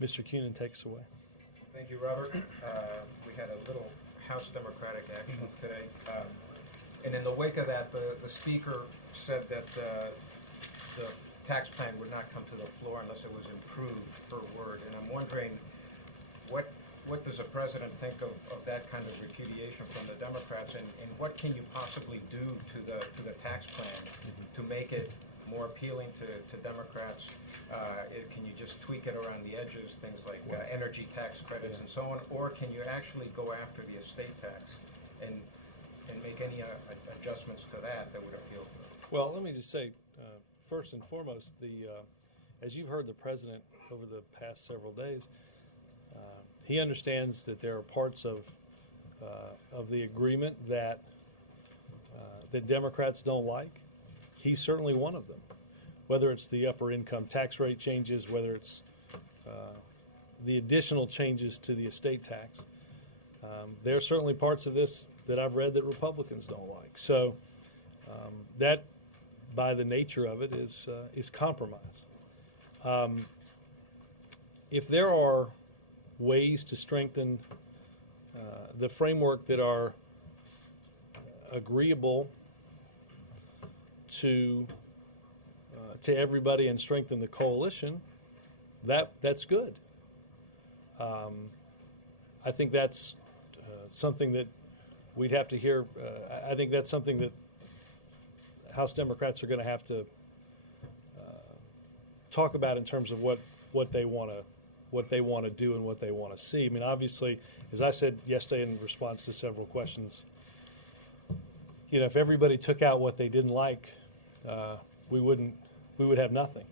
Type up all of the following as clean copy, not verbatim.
Mr. Cunin takes away. Thank you, Robert. We had a little House Democratic action today. And in the wake of that, the Speaker said that the tax plan would not come to the floor unless it was improved per word. And I'm wondering, what does the President think of that kind of repudiation from the Democrats, and what can you possibly do to the tax plan to make it more appealing to Democrats? Can you just tweak it around the edges, things like energy tax credits and so on, or can you actually go after the estate tax and make any adjustments to that would appeal to them? Well, let me just say, first and foremost, as you've heard the President over the past several days, he understands that there are parts of the agreement that Democrats don't like. He's certainly one of them. Whether it's the upper income tax rate changes, whether it's the additional changes to the estate tax, there are certainly parts of this that I've read that Republicans don't like. So that, by the nature of it, is compromise. If there are ways to strengthen the framework that are agreeable to everybody and strengthen the coalition, that's good. I think that's something that we'd have to hear. I think that's something that House Democrats are going to have to talk about in terms of what they want to do and what they want to see. I mean, obviously, as I said yesterday in response to several questions, if everybody took out what they didn't like, we would have nothing.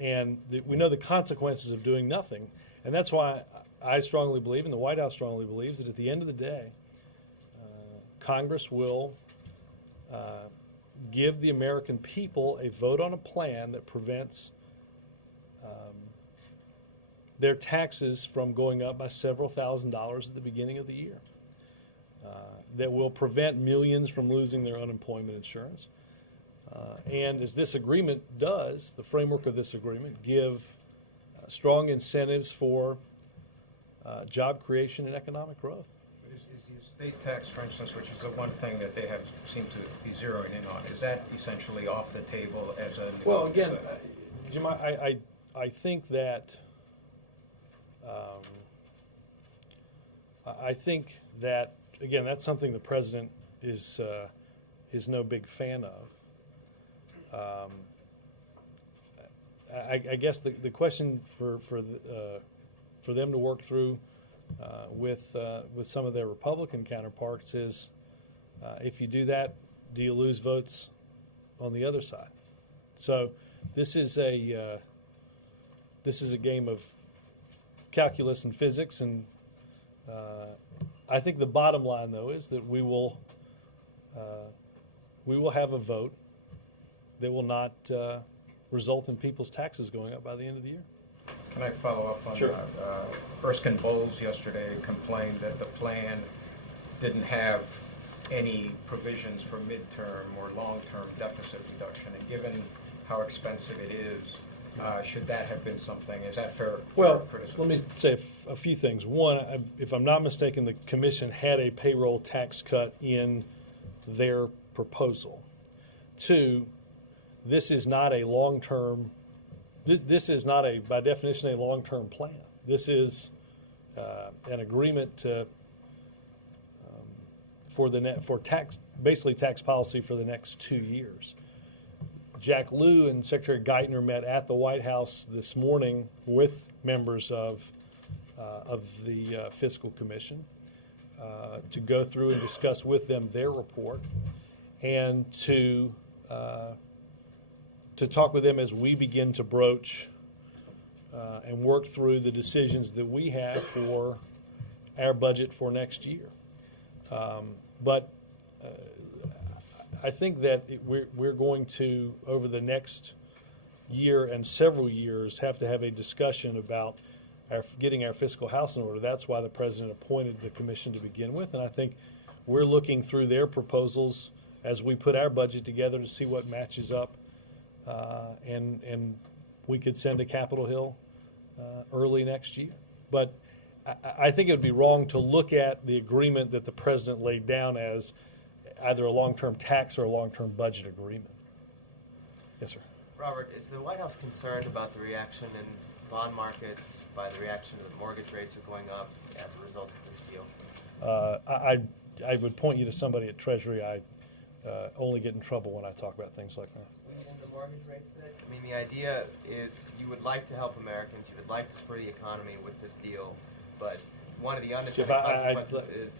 And we know the consequences of doing nothing, and that's why I strongly believe, and the White House strongly believes, that at the end of the day, Congress will give the American people a vote on a plan that prevents their taxes from going up by several $1,000s at the beginning of the year, that will prevent millions from losing their unemployment insurance. And as this agreement does, the framework of this agreement, give strong incentives for job creation and economic growth. Is the estate tax, for instance, which is the one thing that they have seemed to be zeroing in on, is that essentially off the table as a... Well, again, Jim, I think that again, that's something the President is no big fan of. I guess the question for them to work through with some of their Republican counterparts is, if you do that, do you lose votes on the other side? So this is a game of calculus and physics, and I think the bottom line, though, is that we will have a vote that will not result in people's taxes going up by the end of the year. Can I follow up on Sure. that? Erskine Bowles yesterday complained that the plan didn't have any provisions for midterm or long-term deficit reduction, and given how expensive it is, should that have been something? Is that fair criticism? Let me say a few things. One, if I'm not mistaken, the Commission had a payroll tax cut in their proposal. Two, this is not a long-term. This is not by definition, a long-term plan. This is an agreement for tax policy for the next 2 years. Jack Lew and Secretary Geithner met at the White House this morning with members of the Fiscal Commission to go through and discuss with them their report, and to talk with them as we begin to broach and work through the decisions that we have for our budget for next year. But I think that we're going to, over the next year and several years, have to have a discussion about getting our fiscal house in order. That's why the President appointed the Commission to begin with, and I think we're looking through their proposals as we put our budget together to see what matches up, and we could send to Capitol Hill early next year. But I think it would be wrong to look at the agreement that the president laid down as either a long-term tax or a long-term budget agreement. Yes, sir. Robert, is the White House concerned about the reaction in bond markets by the reaction that mortgage rates are going up as a result of this deal? I would point you to somebody at Treasury. I only get in trouble when I talk about things like that. And the mortgage rates bit? I mean, the idea is you would like to help Americans, you would like to spur the economy with this deal, but one of the unintended consequences is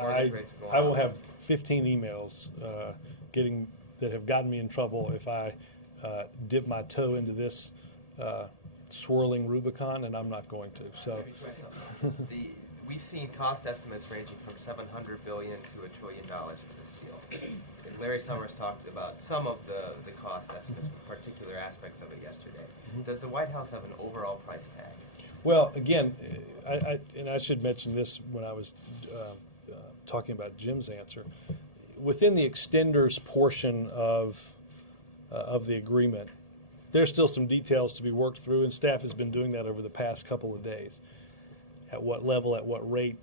mortgage rates are going up. I will have 15 emails that have gotten me in trouble if I dip my toe into this swirling Rubicon, and I'm not going to. So, we've seen cost estimates ranging from $700 billion to $1 trillion for this deal. And Larry Summers talked about some of the cost estimates, particular aspects of it yesterday. Does the White House have an overall price tag? Well, again, I should mention this when I was talking about Jim's answer. Within the extenders portion of the agreement, there's still some details to be worked through, and staff has been doing that over the past couple of days. At what level, at what rate,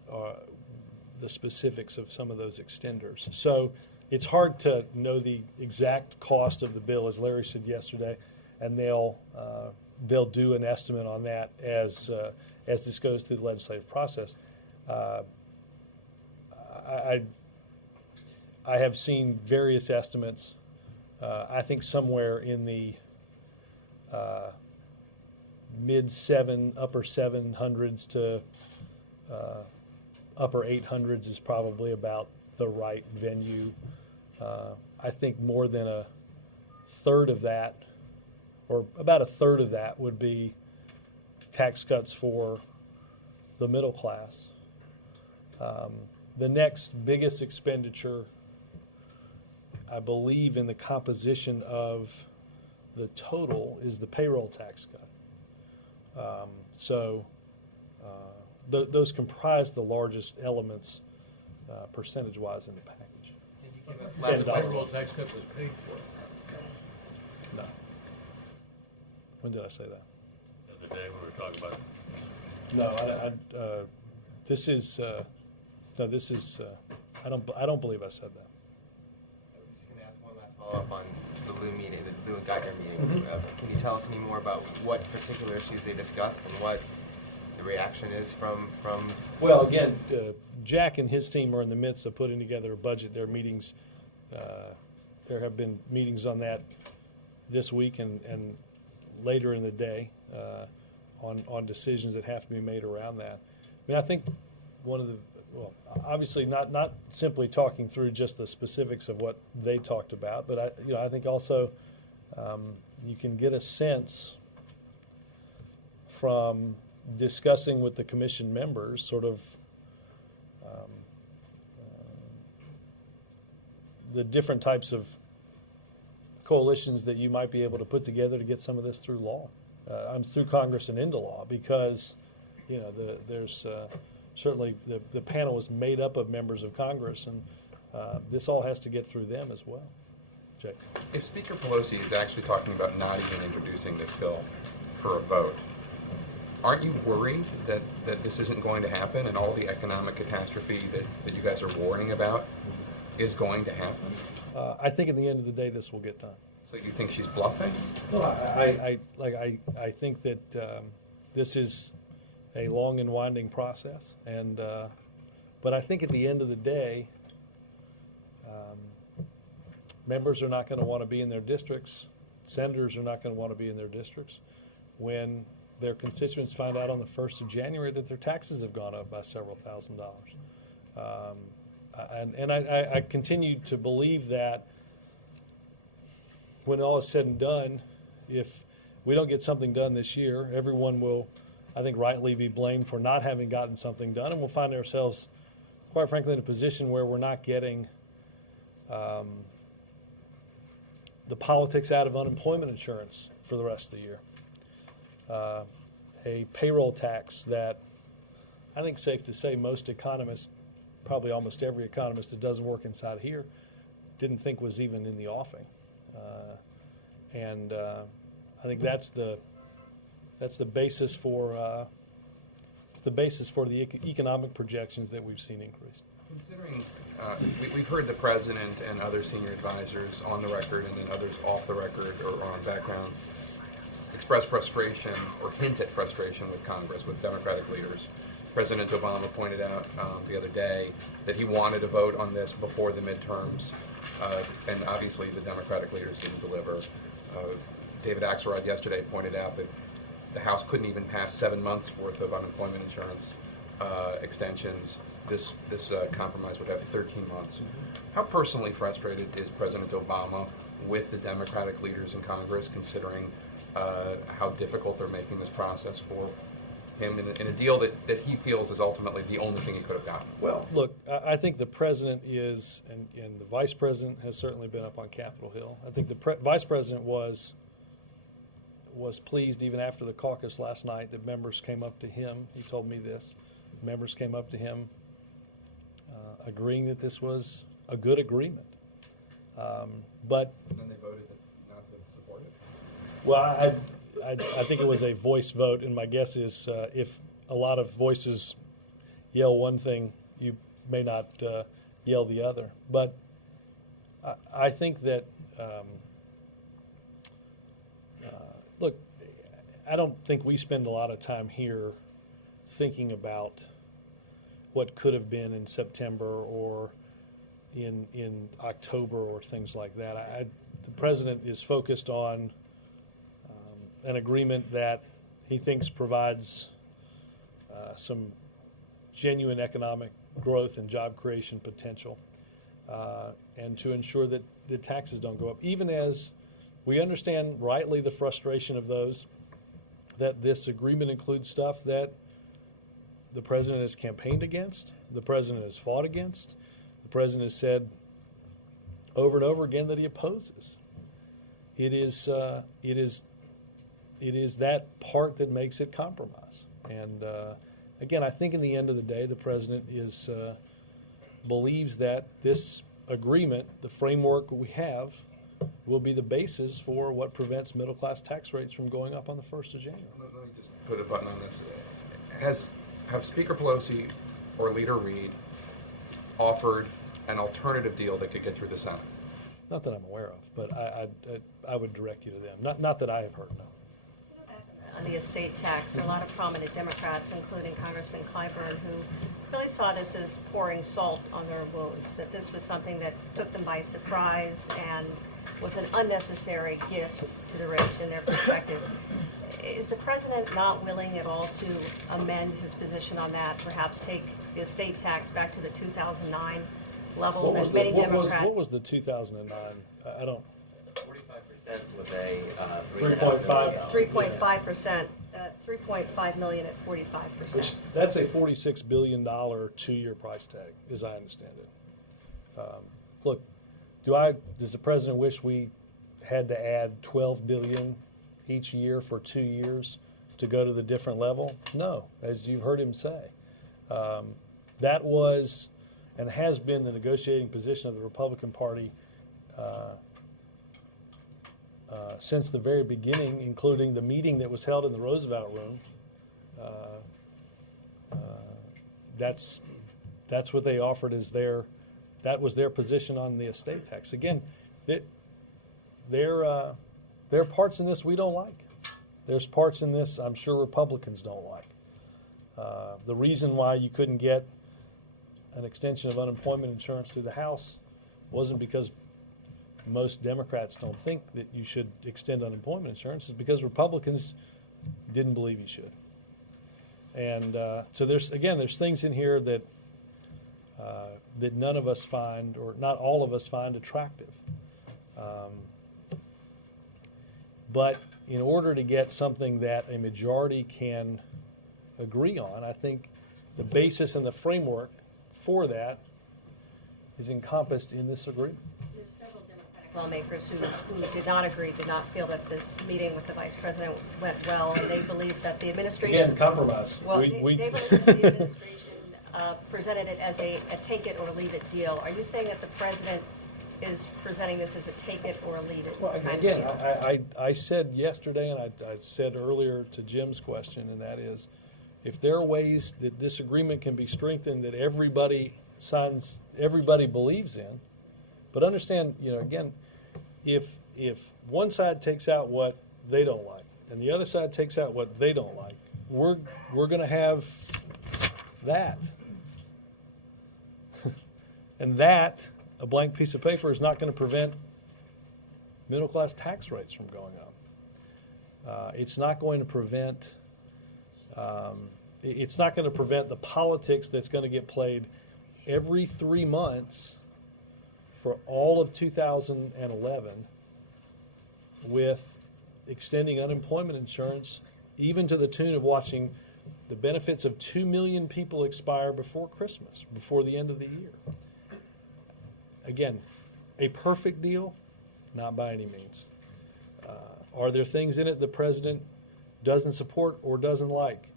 the specifics of some of those extenders. So it's hard to know the exact cost of the bill, as Larry said yesterday, and they'll do an estimate on that as this goes through the legislative process. I have seen various estimates. I think somewhere in the upper 700s to upper 800s is probably about the right venue. I think more than a third of that, or about a third of that, would be tax cuts for the middle class. The next biggest expenditure, I believe, in the composition of the total is the payroll tax cut. Those comprise the largest elements percentage-wise in the package. Can you give us last $10. Payroll tax cut was paid for. No. When did I say that? The other day we were talking about. No, this is. I don't believe I said that. I was just going to ask one last follow-up on the Lou meeting, the Lou and Geithner meeting. Can you tell us any more about what particular issues they discussed and what the reaction is from? Well, again, Jack and his team are in the midst of putting together a budget. There are meetings. There have been meetings on that this week and later in the day on decisions that have to be made around that. I mean, I think obviously not simply talking through just the specifics of what they talked about, but I think also you can get a sense from discussing with the commission members sort of the different types of coalitions that you might be able to put together to get some of this through law, through Congress and into law, because there's certainly the panel is made up of members of Congress, and this all has to get through them as well. Jake. If Speaker Pelosi is actually talking about not even introducing this bill for a vote, aren't you worried that this isn't going to happen and all the economic catastrophe that you guys are warning about is going to happen? I think at the end of the day, this will get done. So you think she's bluffing? No, I think that this is a long and winding process, and but I think at the end of the day, members are not going to want to be in their districts. Senators are not going to want to be in their districts when their constituents find out on the 1st of January that their taxes have gone up by several $1,000s. And I continue to believe that when all is said and done, if we don't get something done this year, everyone will, I think, rightly be blamed for not having gotten something done, and we'll find ourselves, quite frankly, in a position where we're not getting the politics out of unemployment insurance for the rest of the year. A payroll tax that I think safe to say most economists, probably almost every economist that doesn't work inside here, didn't think was even in the offing. I think that's the That's the basis for the economic projections that we've seen increase. Considering, we've heard the president and other senior advisors on the record and then others off the record or on background express frustration or hint at frustration with Congress, with Democratic leaders. President Obama pointed out the other day that he wanted a vote on this before the midterms, and obviously the Democratic leaders didn't deliver. David Axelrod yesterday pointed out that the House couldn't even pass 7 months worth of unemployment insurance extensions. This compromise would have 13 months. How personally frustrated is President Obama with the Democratic leaders in Congress, considering how difficult they're making this process for him in a deal that he feels is ultimately the only thing he could have gotten? Well, look, I think the president is, and the vice president has certainly been up on Capitol Hill. I think the vice president was pleased even after the caucus last night that members came up to him. He told me this. Members came up to him agreeing that this was a good agreement. But And then they voted not to support it. well, I think it was a voice vote, and my guess is if a lot of voices yell one thing, you may not yell the other. But I think that, look, I don't think we spend a lot of time here thinking about what could have been in September or in October or things like that. The president is focused on an agreement that he thinks provides some genuine economic growth and job creation potential, and to ensure that the taxes don't go up, even as we understand rightly the frustration of those, that this agreement includes stuff that the president has campaigned against, the president has fought against, the president has said over and over again that he opposes. It is that part that makes it compromise. And again, I think in the end of the day, the president believes that this agreement, the framework we have, will be the basis for what prevents middle-class tax rates from going up on the 1st of January. Let me just put a button on this. Have Speaker Pelosi or Leader Reid offered an alternative deal that could get through the Senate? Not that I'm aware of, but I would direct you to them. Not that I have heard, no. On the estate tax, there are a lot of prominent Democrats, including Congressman Clyburn, who really saw this as pouring salt on their wounds, that this was something that took them by surprise and was an unnecessary gift to the rich in their perspective. Is the president not willing at all to amend his position on that, perhaps take the estate tax back to the 2009 level? There's many Democrats. What was the 2009? I don't. 45% with a 3.5. 3.5%, 3.5 million at 45%. That's a $46 billion 2-year price tag, as I understand it. Look, does the president wish we had to add $12 billion each year for 2 years to go to the different level? No, as you've heard him say. That was and has been the negotiating position of the Republican Party since the very beginning, including the meeting that was held in the Roosevelt Room. That's what they offered as that was their position on the estate tax. Again, there are parts in this we don't like. There's parts in this I'm sure Republicans don't like. The reason why you couldn't get an extension of unemployment insurance through the House wasn't because most Democrats don't think that you should extend unemployment insurance. It's because Republicans didn't believe you should. And so there's things in here that none of us find, or not all of us find, attractive. But in order to get something that a majority can agree on, I think the basis and the framework for that is encompassed in this agreement. There's several Democratic lawmakers who did not agree, did not feel that this meeting with the vice president went well, and they believe that the administration... Again, compromise. Well, they believe that the administration presented it as a take it or leave it deal. Are you saying that the president is presenting this as a take it or leave it Well, kind again, of deal. I said yesterday, and I said earlier to Jim's question, and that is, if there are ways that this agreement can be strengthened that everybody signs, everybody believes in, but understand, again, if one side takes out what they don't like and the other side takes out what they don't like, we're going to have that. And that, a blank piece of paper, is not going to prevent middle class tax rates from going up. It's not going to prevent. It's not going to prevent the politics that's going to get played every 3 months for all of 2011 with extending unemployment insurance, even to the tune of watching the benefits of 2 million people expire before Christmas, before the end of the year. Again, a perfect deal? Not by any means. Are there things in it the president doesn't support or doesn't like?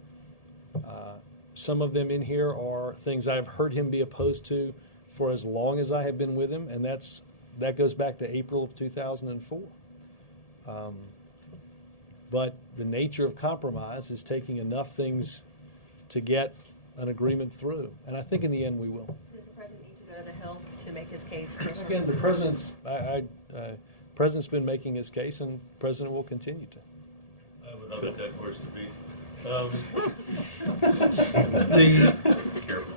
Some of them in here are things I've heard him be opposed to for as long as I have been with him, and that goes back to April of 2004. But the nature of compromise is taking enough things to get an agreement through, and I think in the end we will. Does the president need to go to the Hill to make his case personally? Again, the president's been making his case, and the president will continue to. I have another dead horse to beat. Be careful.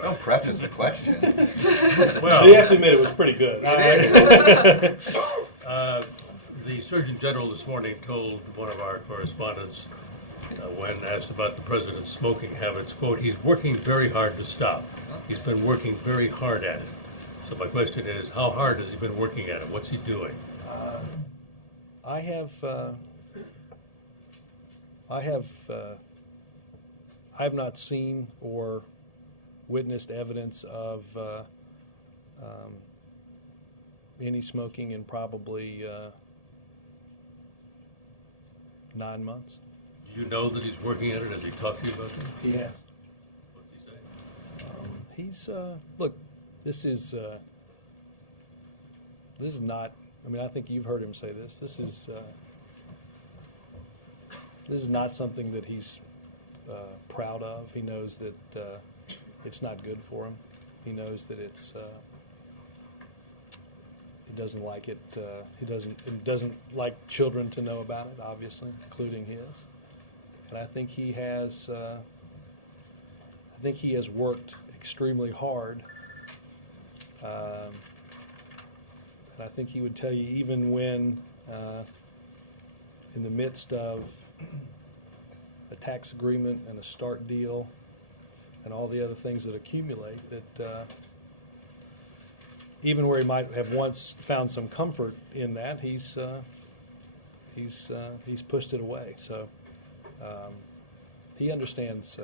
Don't preface the question. Well, You have to admit it was pretty good. the Surgeon General this morning told one of our correspondents, when asked about the president's smoking habits, quote, he's working very hard to stop. He's been working very hard at it. So my question is, how hard has he been working at it? What's he doing? I have not seen or witnessed evidence of any smoking in probably 9 months. Do you know that he's working at it? Has he talked to you about that? He has. What's he saying? He's look. This is not. I mean, I think you've heard him say this. This is not something that he's proud of. He knows that it's not good for him. He knows that it's. He doesn't like it. He doesn't like children to know about it, obviously, including his. And I think he has. I think he has worked extremely hard. And I think he would tell you, even when in the midst of a tax agreement and a START deal and all the other things that accumulate, that even where he might have once found some comfort in that, he's pushed it away. So he understands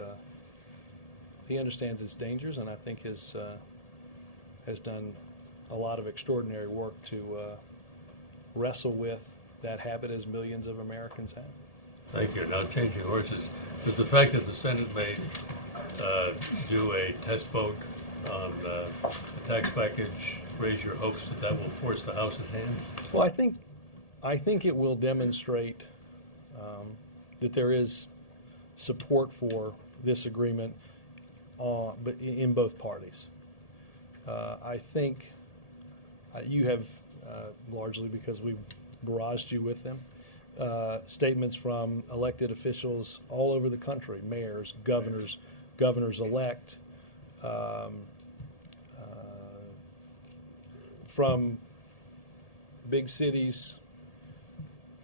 its dangers, and I think has done a lot of extraordinary work to wrestle with that habit, as millions of Americans have. Thank you. Now changing horses, does the fact that the Senate may do a test vote on the tax package raise your hopes that will force the House's hand? Well, I think it will demonstrate that there is support for this agreement, but in both parties. I think you have, largely because we've barraged you with them, statements from elected officials all over the country, mayors, governors-elect, from big cities,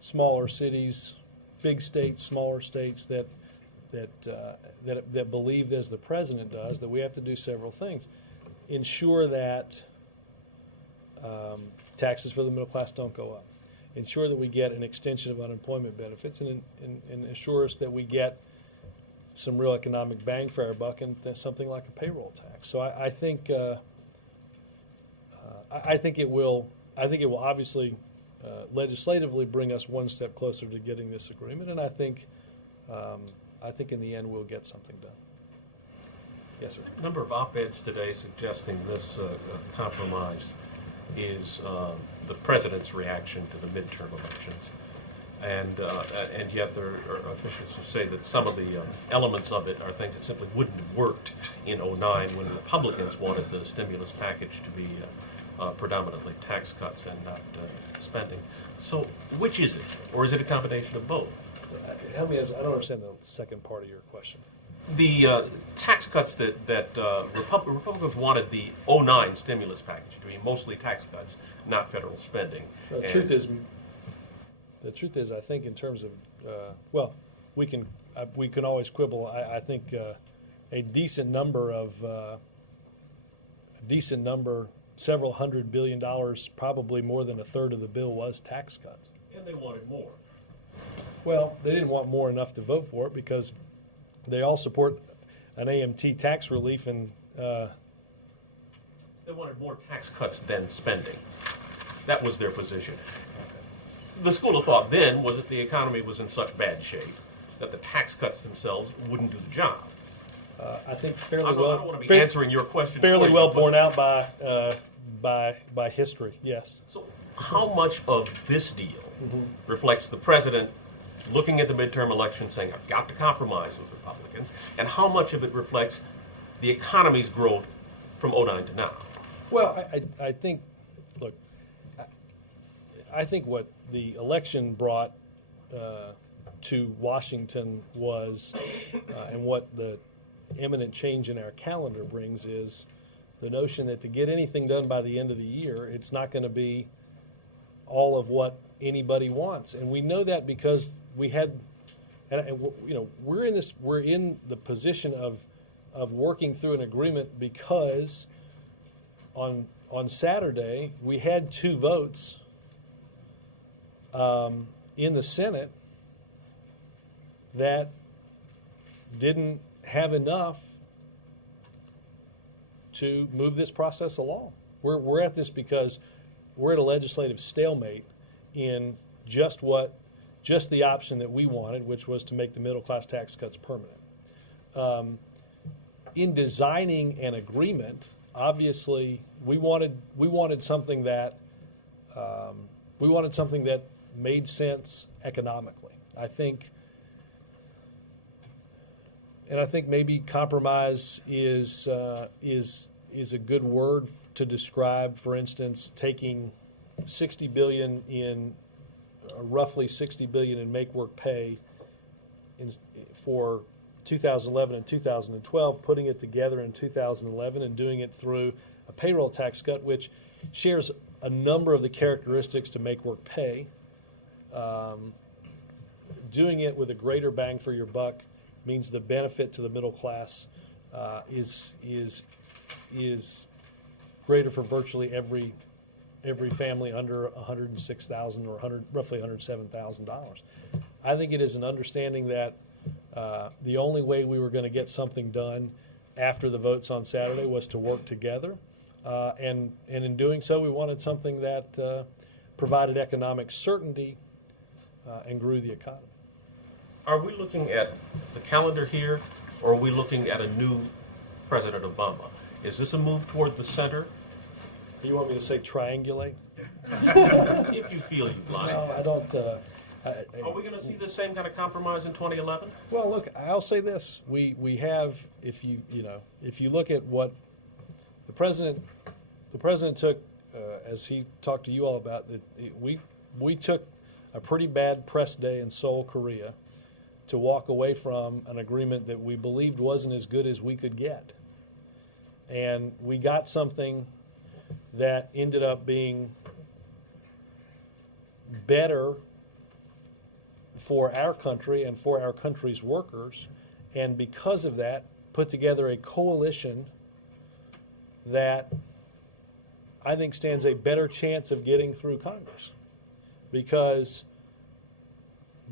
smaller cities, big states, smaller states, that believe, as the president does, that we have to do several things. Ensure that taxes for the middle class don't go up. Ensure that we get an extension of unemployment benefits, and assure us that we get some real economic bang for our buck, and something like a payroll tax. So I think it will obviously legislatively bring us one step closer to getting this agreement, and I think in the end we'll get something done. Yes, sir. A number of op-eds today suggesting this compromise is the president's reaction to the midterm elections. And yet there are officials who say that some of the elements of it are things that simply wouldn't have worked in '09 when the Republicans wanted the stimulus package to be predominantly tax cuts and not spending. So which is it? Or is it a combination of both? Help me, I don't understand the second part of your question. The tax cuts that Republicans wanted the '09 stimulus package to be mostly tax cuts, not federal spending. The truth is, I think in terms of, well, we can always quibble. I think a decent number, several $100 billion, probably more than a third of the bill was tax cuts. And they wanted more. Well, they didn't want more enough to vote for it because they all support an AMT tax relief, and they wanted more tax cuts than spending. That was their position. The school of thought then was that the economy was in such bad shape that the tax cuts themselves wouldn't do the job. I think I don't want to be answering your question. Fairly well borne out by history. Yes. So, how much of this deal reflects the president looking at the midterm election, saying, "I've got to compromise with Republicans," and how much of it reflects the economy's growth from '09 to now? Well, I think, look, I think what the election brought to Washington was, and what the imminent change in our calendar brings, is the notion that to get anything done by the end of the year, it's not going to be all of what anybody wants, and we know that because we had, and you know, we're in the position of working through an agreement because on Saturday we had 2 votes in the Senate that didn't have enough to move this process along. We're at this because we're at a legislative stalemate in just the option that we wanted, which was to make the middle class tax cuts permanent. In designing an agreement, obviously we wanted something that made sense economically. I think maybe compromise is a good word to describe, for instance, taking roughly $60 billion in make work pay for 2011 and 2012, putting it together in 2011 and doing it through a payroll tax cut, which shares a number of the characteristics to make work pay. Doing it with a greater bang for your buck means the benefit to the middle class is greater for virtually every family under $106,000 or roughly $107,000. I think it is an understanding that the only way we were going to get something done after the votes on Saturday was to work together, and in doing so, we wanted something that provided economic certainty and grew the economy. Are we looking at the calendar here, or are we looking at a new President Obama? Is this a move toward the center? You want me to say triangulate? If you feel you'd like. No, I don't. Are we going to see the same kind of compromise in 2011? Well, look, I'll say this: we have, if you look at what the president took, as he talked to you all about, that we took a pretty bad press day in Seoul, Korea, to walk away from an agreement that we believed wasn't as good as we could get, and we got something that ended up being better for our country and for our country's workers, and because of that, put together a coalition that I think stands a better chance of getting through Congress, because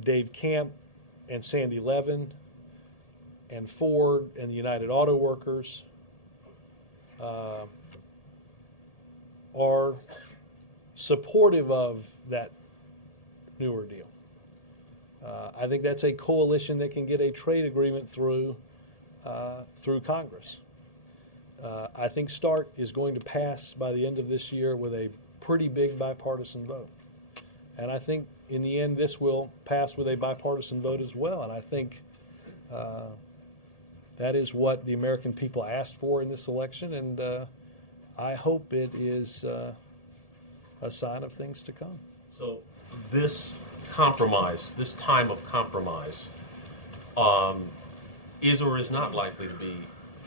Dave Camp and Sandy Levin and Ford and the United Auto Workers are supportive of that newer deal. I think that's a coalition that can get a trade agreement through Congress. I think START is going to pass by the end of this year with a pretty big bipartisan vote. And I think in the end this will pass with a bipartisan vote as well. And I think that is what the American people asked for in this election. And I hope it is a sign of things to come. So this compromise, this time of compromise, is or is not likely to be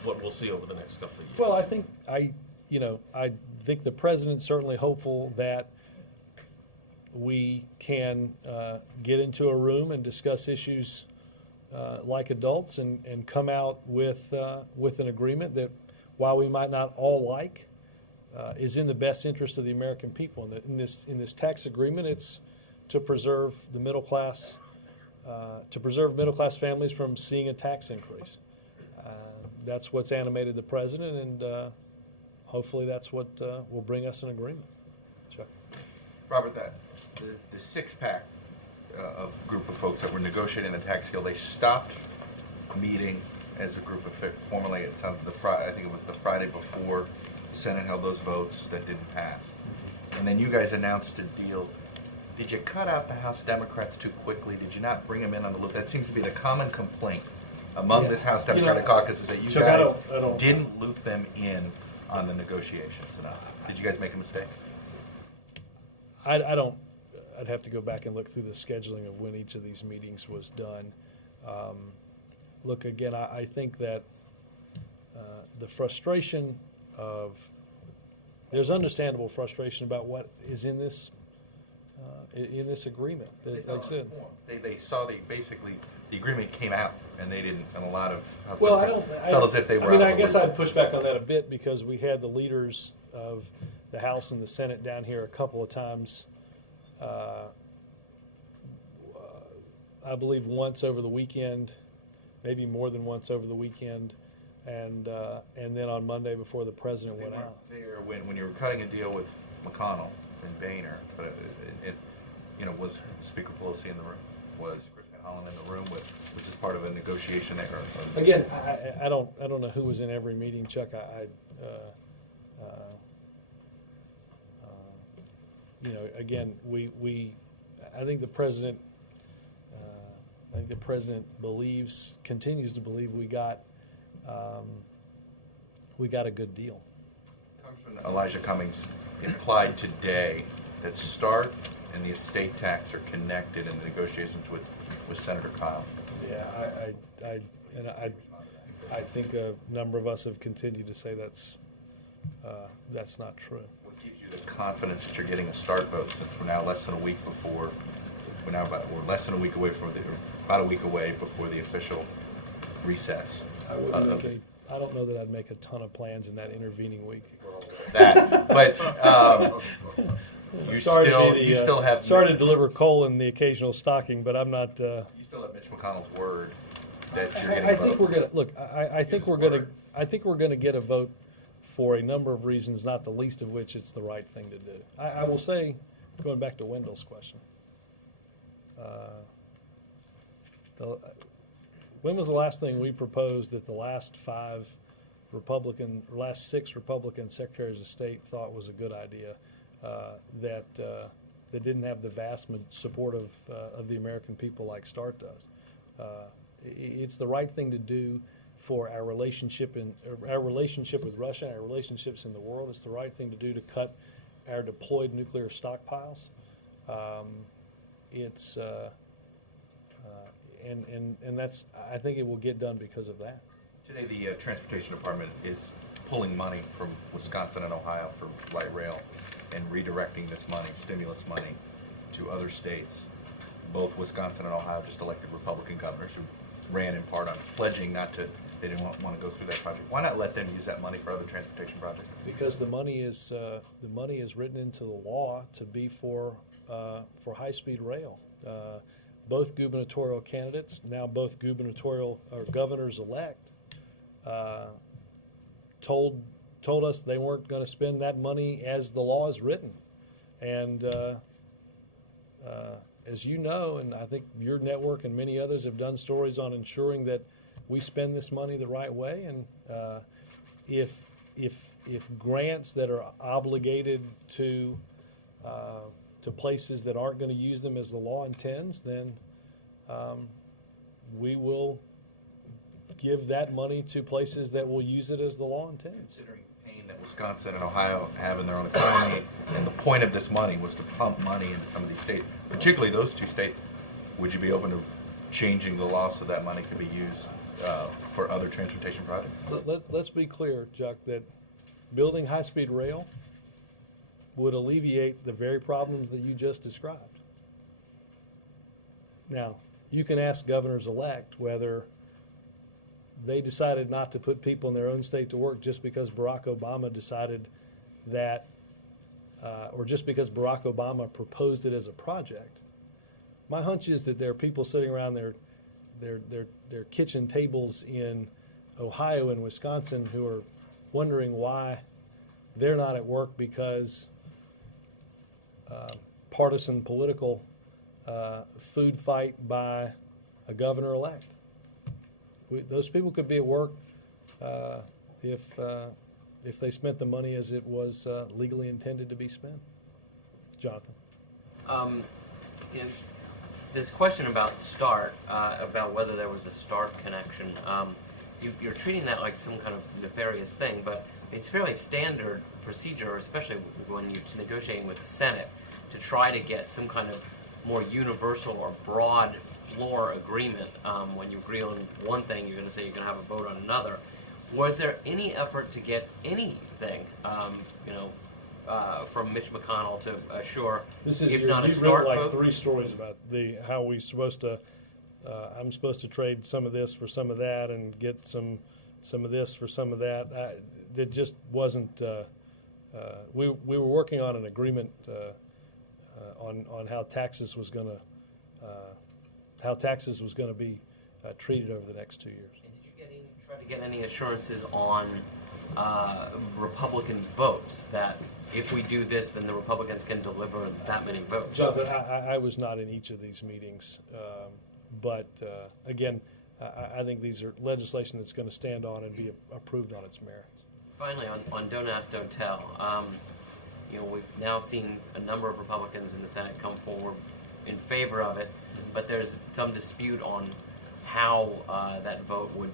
what we'll see over the next couple of years. Well, I think the president's certainly hopeful that we can get into a room and discuss issues like adults and come out with an agreement that, while we might not all like, is in the best interest of the American people. And in this tax agreement, it's to preserve the middle class, families from seeing a tax increase. That's what's animated the president, and hopefully that's what will bring us an agreement. Chuck. Robert, the six-pack of group of folks that were negotiating the tax deal, they stopped meeting as a group of formally. It sounds I think it was the Friday before the Senate held those votes that didn't pass, and then you guys announced a deal. Did you cut out the House Democrats too quickly? Did you not bring them in on the loop? That seems to be the common complaint among this House Democratic caucus, is that you Chuck, guys I don't didn't loop them in on the negotiations enough. Did you guys make a mistake? I don't. I'd have to go back and look through the scheduling of when each of these meetings was done. Look, again, I think that the frustration there's understandable frustration about what is in this agreement. Like I said, they saw basically the agreement came out, and they didn't. And a lot of House well, Democrats felt as if they were. I guess I'd push back on that a bit, because we had the leaders of the House and the Senate down here a couple of times. I believe once over the weekend, maybe more than once over the weekend, and then on Monday before the president went out. There when you were cutting a deal with McConnell and Boehner, but was Speaker Pelosi in the room? Was Kristen Holland in the room which is part of a negotiation there? Again, I don't know who was in every meeting, Chuck. Again, I think the president. I think the president continues to believe we got a good deal. Congressman Elijah Cummings implied today that START and the estate tax are connected in the negotiations with Senator Kyle. Yeah, I think a number of us have continued to say that's not true. What gives you the confidence that you're getting a START vote, since we're now less than a week before? We're less than a week away about a week away before the official recess. I don't know that I'd make a ton of plans in that intervening week. But you still have. Sorry to deliver coal in the occasional stocking, but I'm not. You still have Mitch McConnell's word that you're getting I a vote. think we're gonna look. I think we're gonna get a vote for a number of reasons, not the least of which it's the right thing to do. I will say, going back to Wendell's question. When was the last thing we proposed that the last six Republican secretaries of state thought was a good idea, that didn't have the vast support of the American people like START does? It's the right thing to do for our relationship with Russia, our relationships in the world. It's the right thing to do to cut our deployed nuclear stockpiles. And that's, I think it will get done because of that. Today, the Transportation Department is pulling money from Wisconsin and Ohio for light rail and redirecting this money, stimulus money, to other states. Both Wisconsin and Ohio just elected Republican governors who ran in part on pledging they didn't want to go through that project. Why not let them use that money for other transportation projects? Because the money is written into the law to be for high-speed rail. Both gubernatorial candidates, now both gubernatorial or governors-elect, told us they weren't going to spend that money as the law is written. And as you know, and I think your network and many others have done stories on ensuring that we spend this money the right way. And if if grants that are obligated to places that aren't going to use them as the law intends, then we will give that money to places that will use it as the law intends. Considering the pain that Wisconsin and Ohio have in their own economy, and the point of this money was to pump money into some of these states, particularly those two states, would you be open to changing the law so that money could be used for other transportation projects? Let's be clear, Chuck, that building high-speed rail would alleviate the very problems that you just described. Now, you can ask governors-elect whether they decided not to put people in their own state to work just because Barack Obama decided that, or just because Barack Obama proposed it as a project. My hunch is that there are people sitting around their kitchen tables in Ohio and Wisconsin who are wondering why they're not at work because partisan political food fight by a governor-elect. Those people could be at work if they spent the money as it was legally intended to be spent. Jonathan. You know, this question about START, about whether there was a START connection, you're treating that like some kind of nefarious thing, but it's fairly standard procedure, especially when you're negotiating with the Senate, to try to get some kind of more universal or broad floor agreement. When you agree on one thing, you're going to say you're going to have a vote on another. Was there any effort to get anything, from Mitch McConnell to assure, This is if not a you START wrote like vote? 3 stories about how we supposed to. I'm supposed to trade some of this for some of that, and get some of this for some of that. That just wasn't. We were working on an agreement on how taxes was going to be treated over the next 2 years. And did you try to get any assurances on Republican votes, that if we do this, then the Republicans can deliver that many votes? Jonathan, I was not in each of these meetings, but again, I think these are legislation that's going to stand on and be approved on its merits. Finally, on Don't Ask, Don't Tell, we've now seen a number of Republicans in the Senate come forward in favor of it, but there's some dispute on how that vote would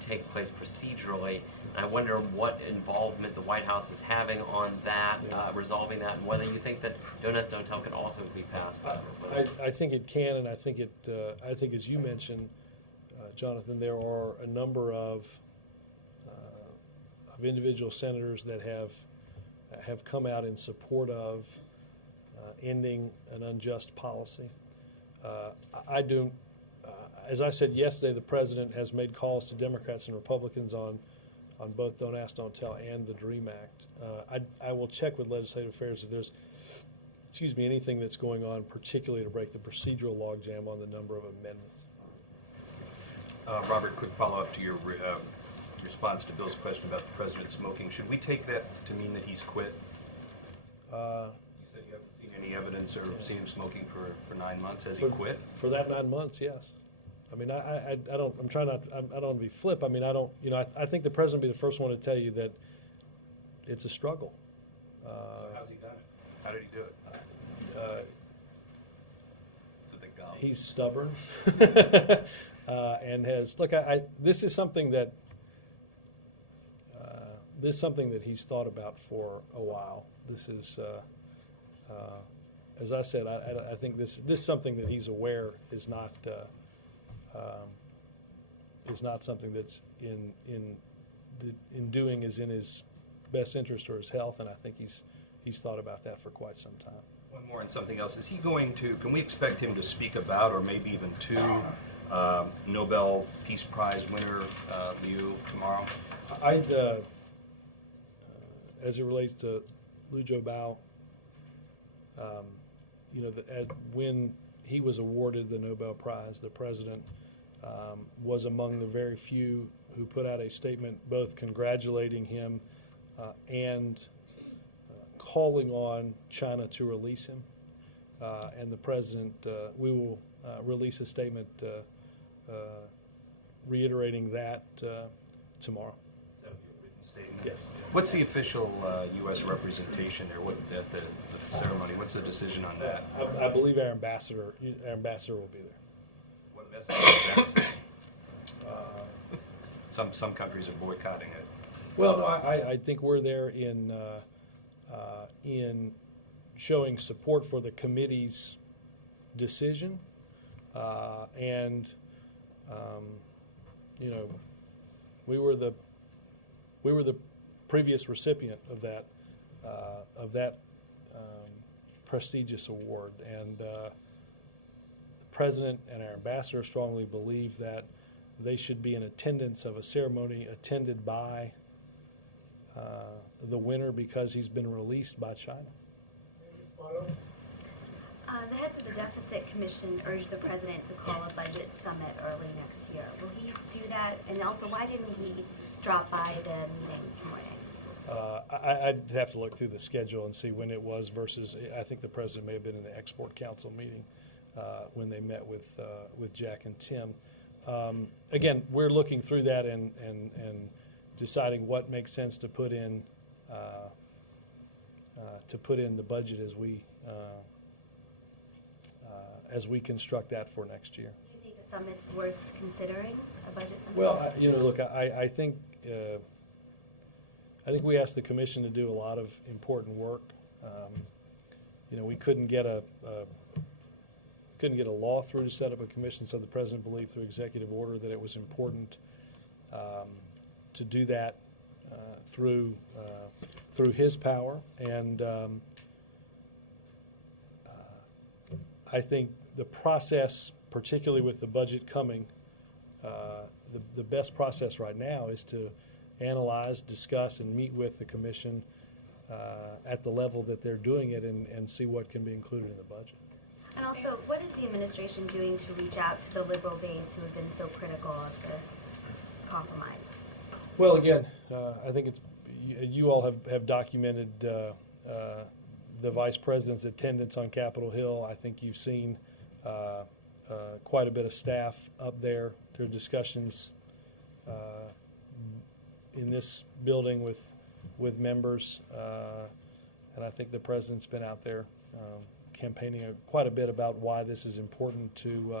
take place procedurally. And I wonder what involvement the White House is having on that, resolving that, and whether you think that Don't Ask, Don't Tell could also be passed. I think it can, and I think as you mentioned, Jonathan, there are a number of individual senators that have come out in support of ending an unjust policy. As I said yesterday, the president has made calls to Democrats and Republicans on both Don't Ask, Don't Tell and the DREAM Act. I will check with Legislative Affairs if there's, anything that's going on, particularly to break the procedural logjam on the number of amendments. Robert, quick follow-up to your response to Bill's question about the president smoking. Should we take that to mean that he's quit? You said you haven't seen any evidence or seen him smoking for 9 months. Has he quit? For that 9 months, yes. I mean, I don't. I'm trying not. I don't want to be flip. I mean, I don't. I think the president will be the first one to tell you that it's a struggle. So how's he done it? How did he do it? Is it the gum? He's stubborn, and has look. This is something that he's thought about for a while. This is, as I said, I think this is something that he's aware is not something that's in doing is in his best interest or his health, and I think he's thought about that for quite some time. One more and something else. Is he going to? Can we expect him to speak about, or maybe even to, Nobel Peace Prize winner Liu tomorrow? As it relates to Liu Jiabao, when he was awarded the Nobel Prize, the president was among the very few who put out a statement both congratulating him and calling on China to release him. And the president, we will release a statement reiterating that tomorrow. That would be a written State. Yes. What's the official U.S. representation there? What at the ceremony? What's the decision on that? I believe our ambassador will be there. What message is that? Some countries are boycotting it. Well, no, I think we're there in showing support for the committee's decision, and you know, we were the previous recipient of that prestigious award, and the president and our ambassador strongly believe that they should be in attendance of a ceremony attended by the winner because he's been released by China. The heads of the Deficit Commission urged the president to call a budget summit early next year. Will he do that? And also, why didn't he drop by the meeting this morning? I'd have to look through the schedule and see when it was versus, I think the president may have been in the Export Council meeting when they met with Jack and Tim. Again, we're looking through that and deciding what makes sense to put in the budget as we construct that for next year. Do you think a summit's worth considering, a budget summit? Well, look, I think we asked the commission to do a lot of important work. We couldn't get a law through to set up a commission, so the president believed through executive order that it was important to do that through his power, and I think the process, particularly with the budget coming, the best process right now is to analyze, discuss, and meet with the commission at the level that they're doing it and see what can be included in the budget. And also, what is the administration doing to reach out to the liberal base who have been so critical of the compromise? Well, again, I think you all have documented the vice president's attendance on Capitol Hill. I think you've seen quite a bit of staff up there. There are discussions in this building with members, and I think the president's been out there campaigning quite a bit about why this is important to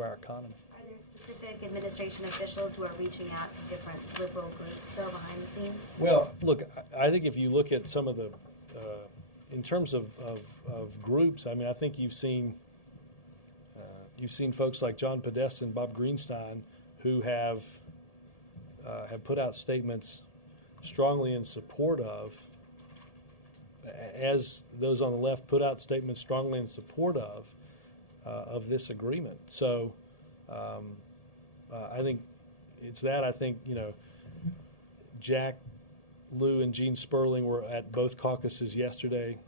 our economy. Are there specific administration officials who are reaching out to different liberal groups, though, behind the scenes? Well, look, I think if you look at some of the, in terms of groups, I mean, I think you've seen folks like John Podesta and Bob Greenstein who have put out statements strongly in support of, as those on the left put out statements strongly in support of this agreement. So I think it's that. I think, Jack, Lou, and Gene Sperling were at both caucuses yesterday,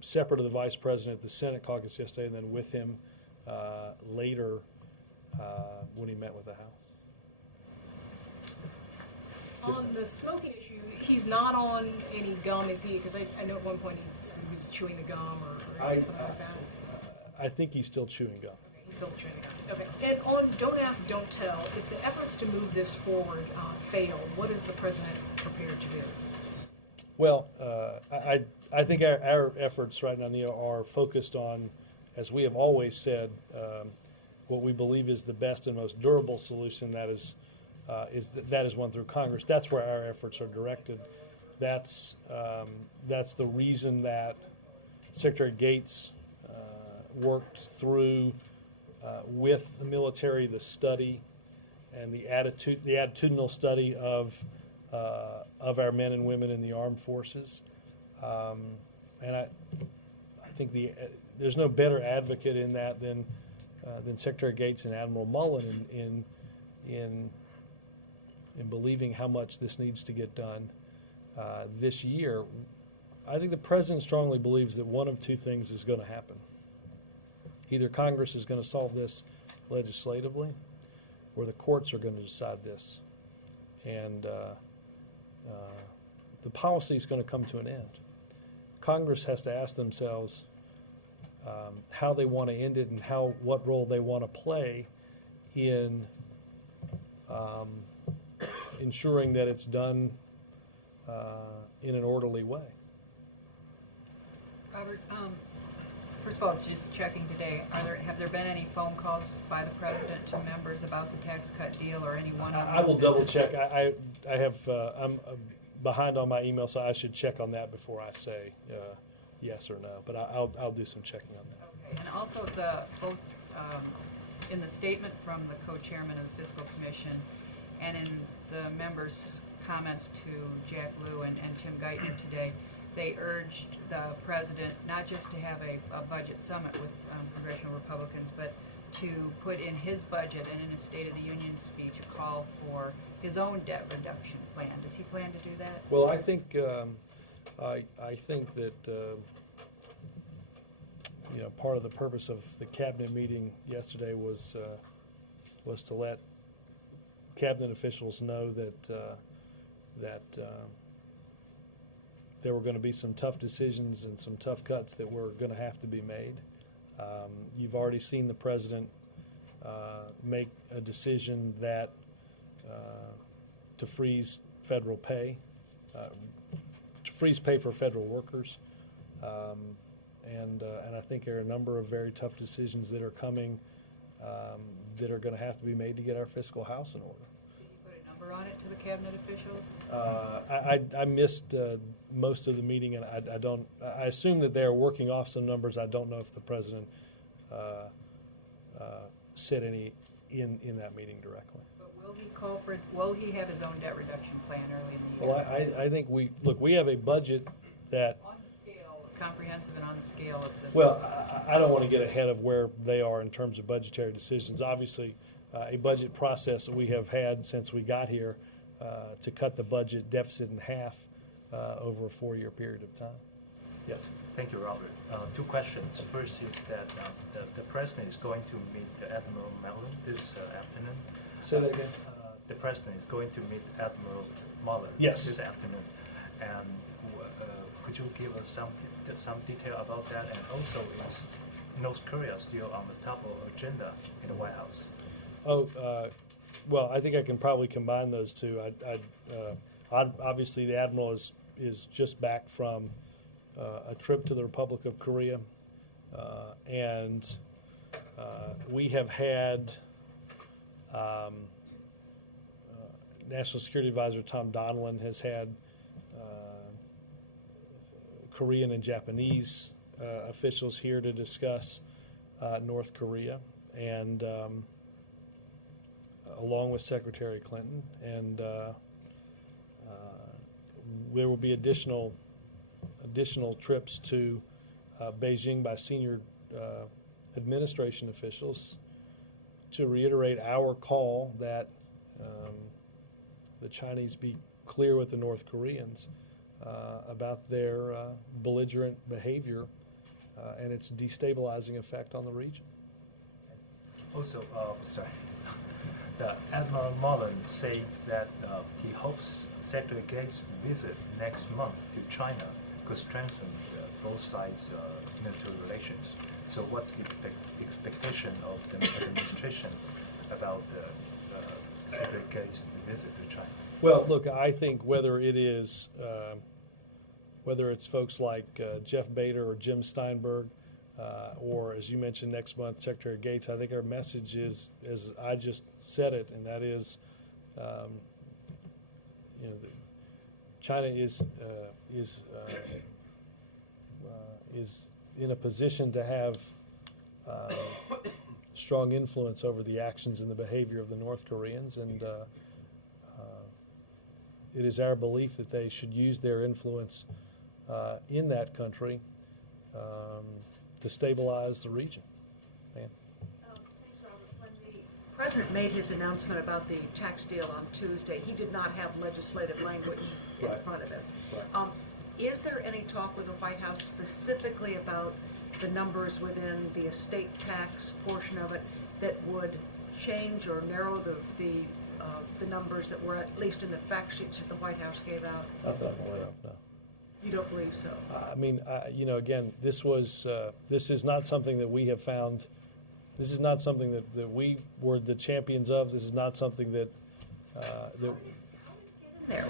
separate of the vice president at the Senate caucus yesterday, and then with him later when he met with the House. On the smoking issue, he's not on any gum, is he? Because I know at one point he was chewing the gum or something like that. I think he's still chewing gum. Okay, he's still chewing the gum. Okay. And on Don't Ask, Don't Tell, if the efforts to move this forward fail, what is the president prepared to do? Well, I think our efforts right now, Neil, are focused on, as we have always said, what we believe is the best and most durable solution. That is one through Congress. That's where our efforts are directed. That's the reason that Secretary Gates worked through with the military the study and the attitudinal study of our men and women in the armed forces. And I think there's no better advocate in that than Secretary Gates and Admiral Mullen in believing how much this needs to get done this year. I think the president strongly believes that one of two things is going to happen. Either Congress is going to solve this legislatively, or the courts are going to decide this. And the policy is going to come to an end. Congress has to ask themselves how they want to end it and what role they want to play in ensuring that it's done in an orderly way. Robert, first of all, just checking today, have there been any phone calls by the president to members about the tax cut deal or any one-on-one I will double visits? check. I have, I'm behind on my email, so I should check on that before I say yes or no, but I'll do some checking on that. Okay, and also both in the statement from the co-chairman of the Fiscal Commission and in the members' comments to Jack Lew and Tim Geithner today, they urged the president not just to have a budget summit with congressional Republicans, but to put in his budget and in his State of the Union speech a call for his own debt reduction plan. Does he plan to do that? Well, I think I think that part of the purpose of the cabinet meeting yesterday was to let cabinet officials know that there were going to be some tough decisions and some tough cuts that were going to have to be made. You've already seen the president make a decision that to freeze federal pay, to freeze pay for federal workers, and I think there are a number of very tough decisions that are coming that are going to have to be made to get our fiscal house in order. Did you put a number on it to the cabinet officials? I missed most of the meeting, and I don't. I assume that they are working off some numbers. I don't know if the president said any in that meeting directly. But will he have his own debt reduction plan early in the year? Well, I think we have a budget that. On the scale, comprehensive and on the scale of the. Well, I don't want to get ahead of where they are in terms of budgetary decisions. Obviously, a budget process that we have had since we got here to cut the budget deficit in half over a 4-year period of time. Yes. Thank you, Robert. 2 questions. First is that the president is going to meet Admiral Mullen this afternoon. Say that again. The president is going to meet Admiral Mullen Yes. this afternoon. And could you give us some detail about that? And also, is North Korea still on the top of the agenda in the White House? Oh, well, I think I can probably combine those two. Obviously, the admiral is just back from a trip to the Republic of Korea, and we have had National Security Advisor Tom Donilon has had Korean and Japanese officials here to discuss North Korea, and along with Secretary Clinton, and there will be additional trips to Beijing by senior administration officials to reiterate our call that the Chinese be clear with the North Koreans about their belligerent behavior and its destabilizing effect on the region. Also, the Admiral Mullen said that he hopes Secretary Gates' visit next month to China could strengthen both sides' military relations. So what's the expectation of the administration about the Secretary Gates' visit to China? Well, look, I think whether it's folks like Jeff Bader or Jim Steinberg, or as you mentioned next month, Secretary Gates, I think our message is, as I just said it, and that is, China is in a position to have strong influence over the actions and the behavior of the North Koreans, and it is our belief that they should use their influence in that country to stabilize the region. Man. Thanks, Robert. When the president made his announcement about the tax deal on Tuesday, he did not have legislative language in Right. front of him. Right. Is there any talk with the White House specifically about the numbers within the estate tax portion of it that would change or narrow the numbers that were at least in the fact sheets that the White House gave out? Not that I'm aware of, no. You don't believe so? I mean, again, this is not something that we have found. This is not something that we were the champions of. This is not something that. How there?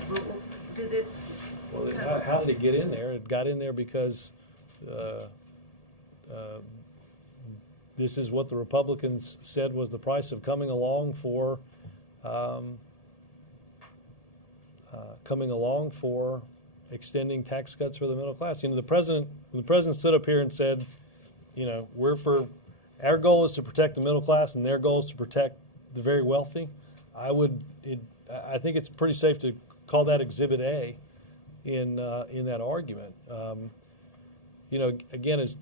Did it? Well, how did it get in there? It got in there because this is what the Republicans said was the price of coming along for extending tax cuts for the middle class. You know, the president stood up here and said, you know, our goal is to protect the middle class, and their goal is to protect the very wealthy. I think it's pretty safe to call that Exhibit A in that argument. You know, again, as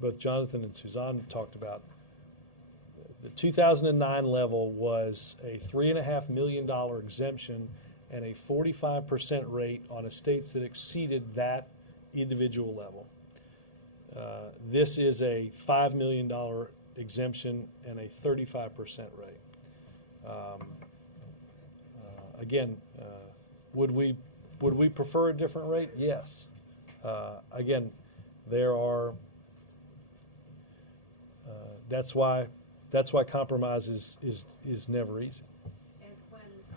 both Jonathan and Suzanne talked about, the 2009 level was a $3.5 million exemption and a 45% rate on estates that exceeded that individual level. This is a $5 million exemption and a 35% rate. Again, would we prefer a different rate? Yes. Again, there are. That's why compromise is never easy.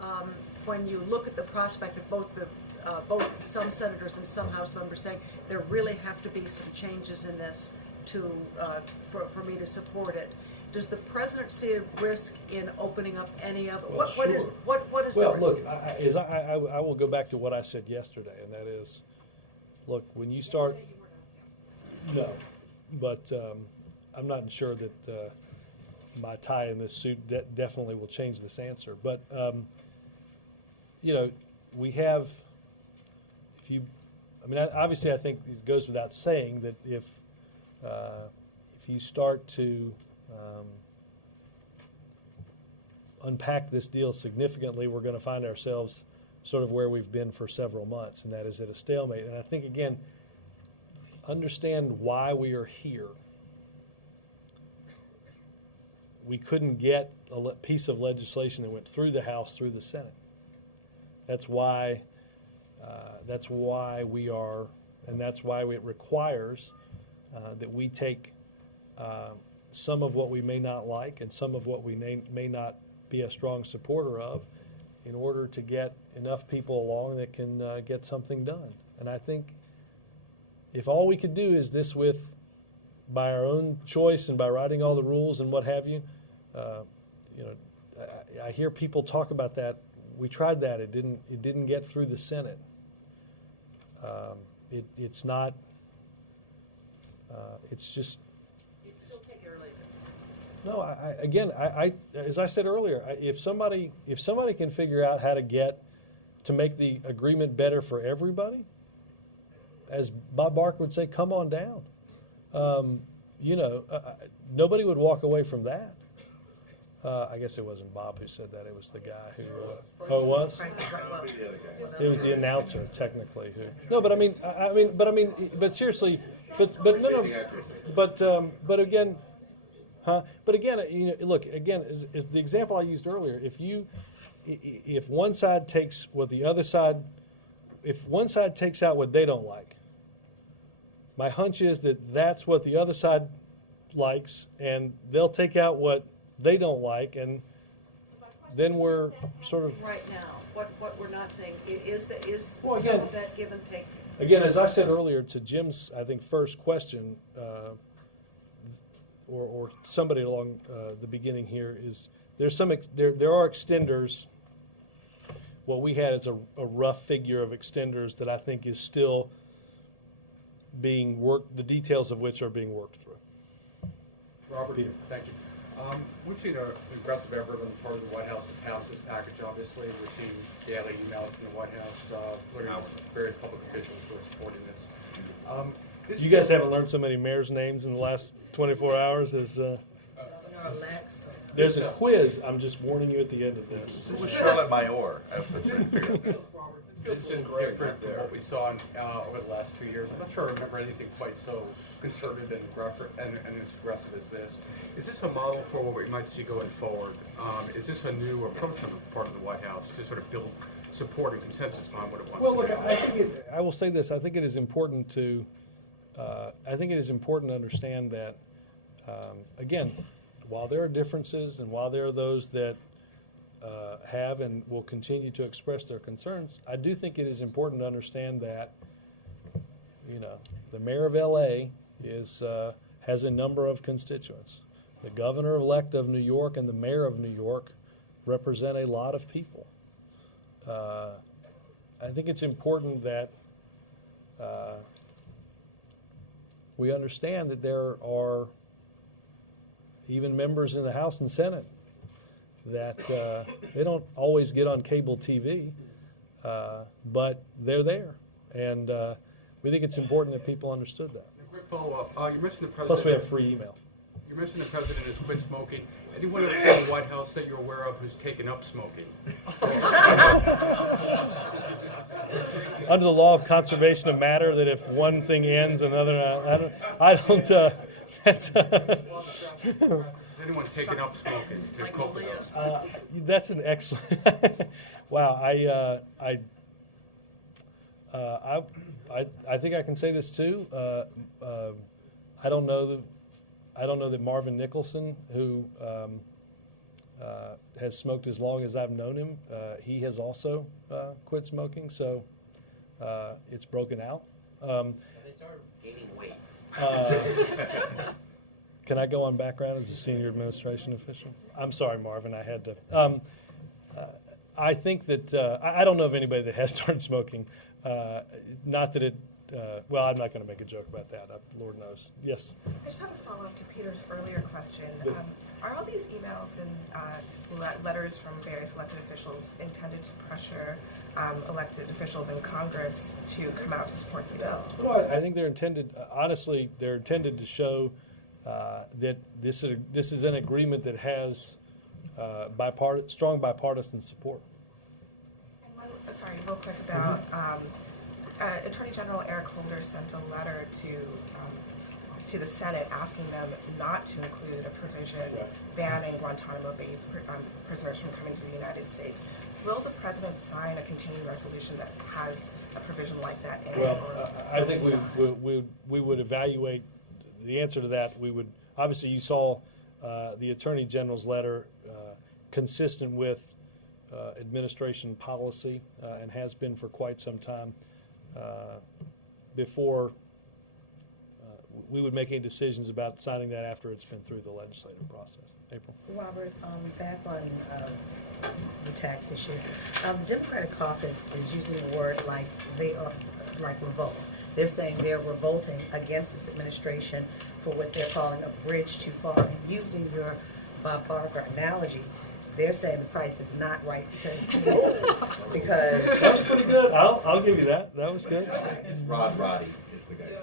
And when you look at the prospect of both some senators and some House members saying there really have to be some changes in this for me to support it, does the president see a risk in opening up any of it? Well, What is the risk? Look, I will go back to what I said yesterday, and that is, look, when you start. No, but I'm not sure that my tie in this suit definitely will change this answer. But you know, we have. Obviously, I think it goes without saying that if you start to unpack this deal significantly, we're going to find ourselves sort of where we've been for several months, and that is at a stalemate. And I think, again, understand why we are here. We couldn't get a piece of legislation that went through the House, through the Senate. That's why we are, and that's why it requires that we take some of what we may not like and some of what we may not be a strong supporter of in order to get enough people along that can get something done. And I think if all we could do is this by our own choice and by writing all the rules and what have you, you know, I hear people talk about that. We tried that. It didn't get through the Senate. It's not. It's just. You still take it or leave it. No, as I said earlier, if somebody can figure out how to make the agreement better for everybody, as Bob Barker would say, come on down. You know, nobody would walk away from that. I guess it wasn't Bob who said that. It was the guy who. Oh, it was. It was the announcer, technically. Who? No, but but seriously, but again, But again, you know, look again. Is the example I used earlier? If one side takes what the other side, if one side takes out what they don't like, my hunch is that that's what the other side likes, and they'll take out what they don't like, and then we're sort of right now. What we're not saying is well, some of that give and take. Again, as I said earlier to Jim's, I think first question, or somebody along the beginning here is there are extenders. What we had is a rough figure of extenders that I think is still being worked, the details of which are being worked through. Robert, Peter. thank you. We've seen an aggressive effort on the part of the White House to pass this package, obviously. We're seeing daily emails from the White House, learning various public officials who are supporting this. You guys haven't learned so many mayor's names in the last 24 hours as... There's a quiz. I'm just warning you at the end of this. This was Charlotte Mayor. It's different from what we saw over the last 2 years. I'm not sure I remember anything quite so concerted and as aggressive as this. Is this a model for what we might see going forward? Is this a new approach on the part of the White House to sort of build support and consensus behind what it wants to do? Well, look, I will say this. I think it is important to understand that, again, while there are differences and while there are those that have and will continue to express their concerns. I do think it is important to understand that, you know, the mayor of LA has a number of constituents. The governor-elect of New York and the mayor of New York represent a lot of people. I think it's important that we understand that there are even members in the House and Senate that they don't always get on cable TV, but they're there. And we think it's important that people understood that. A quick follow-up. You mentioned the president. Plus we have free email. You mentioned the president has quit smoking. Anyone else in the White House that you're aware of who's taken up smoking? Under the law of conservation of matter, that if one thing ends, another. I don't. That's. Anyone taken up smoking to cope with those? That's an excellent. Wow. I think I can say this too. I don't know that Marvin Nicholson, who has smoked as long as I've known him, he has also quit smoking. So it's broken out. Have they started gaining weight? Can I go on background as a senior administration official? I'm sorry, Marvin. I had to. I think that I don't know of anybody that has started smoking. Not that it. Well, I'm not going to make a joke about that. Lord knows. Yes. I just have a follow-up to Peter's earlier question. Yes. Are all these emails and letters from various elected officials intended to pressure elected officials in Congress to come out to support the bill? Well, I think they're intended. Honestly, they're intended to show that this is an agreement that has strong bipartisan support. And sorry, real quick about Attorney General Eric Holder sent a letter to the Senate asking them not to include a provision banning Guantanamo Bay prisoners from coming to the United States. Will the president sign a continuing resolution that has a provision like that in it? Well, I think we would evaluate the answer to that. We would obviously, you saw the Attorney General's letter consistent with administration policy and has been for quite some time. Before we would make any decisions about signing that after it's been through the legislative process. April? Robert, back on the tax issue, the Democratic caucus is using a word like they are like revolt. They're saying they're revolting against this administration for what they're calling a bridge too far. Using your Bob Barker analogy, they're saying the price is not right because that was pretty good. I'll give you that. That was good. Rod Roddy is the guy's name.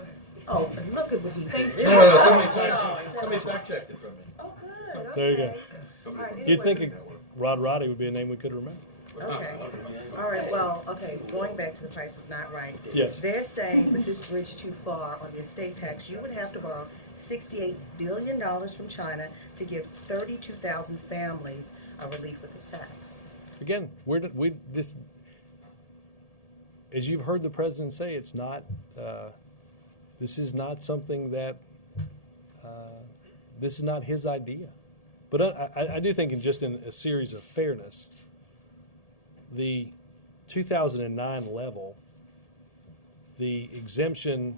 Oh, look at what he did. No, somebody fact checked it from me. Oh, good. There you go. Right, You'd think Rod Roddy would be a name we could remember. Okay. All right. Well, okay. Going back to the price is not right. Yes. They're saying with this bridge too far on the estate tax, you would have to borrow $68 billion from China to give 32,000 families a relief with this tax. Again, as you've heard the president say, it's not. This is not something that. This is not his idea. But I do think, in a series of fairness, the 2009 level, the exemption